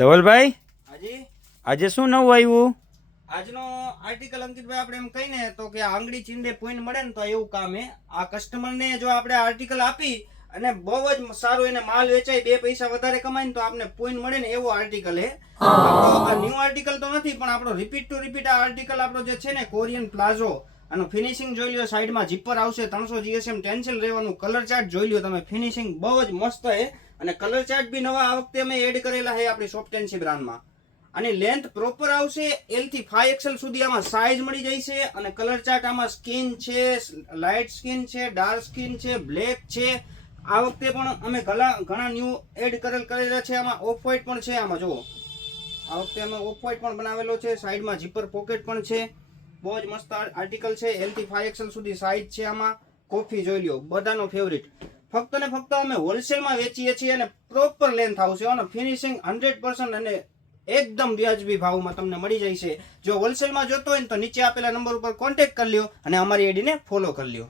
ધવલભાઈ, હાજી આજે શું નવું આવ્યું? આજનો આર્ટિકલ અંકિતભાઈ આપણે એમ કહીને તો કે આંગળી ચીંદે પોઈન્ટ મળે ને તો એવું કામ હે. આ કસ્ટમરને જો આપણે આર્ટિકલ આપી અને બહુ જ સારું એને માલ વેચાય, 2 પૈસા વધારે કમાય ને તો આપણે પોઈન્ટ મળે ને એવો આર્ટિકલ હે. આપણો આ ન્યૂ આર્ટિકલ તો નથી, પણ આપણો રિપીટ ટુ રિપીટ આ આર્ટિકલ આપણો જે છે ને કોરિયન પ્લાઝો, આનું ફિનિશિંગ જોઈ લ્યો. સાઈડમાં જીપર આવશે, 300 GSM ટેન્સિલ રહેવાનું. કલર ચાર્ટ જોઈ લ્યો તમે, ફિનિશિંગ બહુ જ મસ્ત હે. અને કલર ચાર્ટ બી નવા આ વખતે અમે એડ કરેલા છે આપણી સોફ્ટેન્સી બ્રાન્ડમાં. આની લેન્થ પ્રોપર આવશે, L થી 5XL સુધી આમાં સાઈઝ મળી જાય છે. અને કલર ચાર્ટ આમાં સ્કિન છે, લાઇટ સ્કિન છે, ડાર્ક સ્કિન છે, બ્લેક છે. આ વખતે પણ અમે ઘણા ન્યૂ એડ કરેલા છે. આમાં ઓફ વ્હાઇટ પણ છે. આમાં જુઓ, આ વખતે અમે ઓફ વ્હાઇટ પણ બનાવેલો છે. સાઈડમાં જીપર પોકેટ પણ છે. બહુ જ મસ્ત આર્ટિકલ છે. L થી 5XL સુધી સાઈઝ છે. આમાં કોફી જોઈ લ્યો, બધાનો ફેવરિટ. ફક્ત ને ફક્ત અમે હોલસેલમાં વેચીએ છીએ અને પ્રોપર લેન્થ આવશે અને ફિનિશિંગ 100% અને એકદમ વ્યાજબી ભાવમાં તમને મળી જાય છે. જો હોલસેલમાં જોતો હોય ને તો નીચે આપેલા નંબર ઉપર કોન્ટેક્ટ કરી લ્યો અને અમારી આઈડીને ફોલો કરી લ્યો.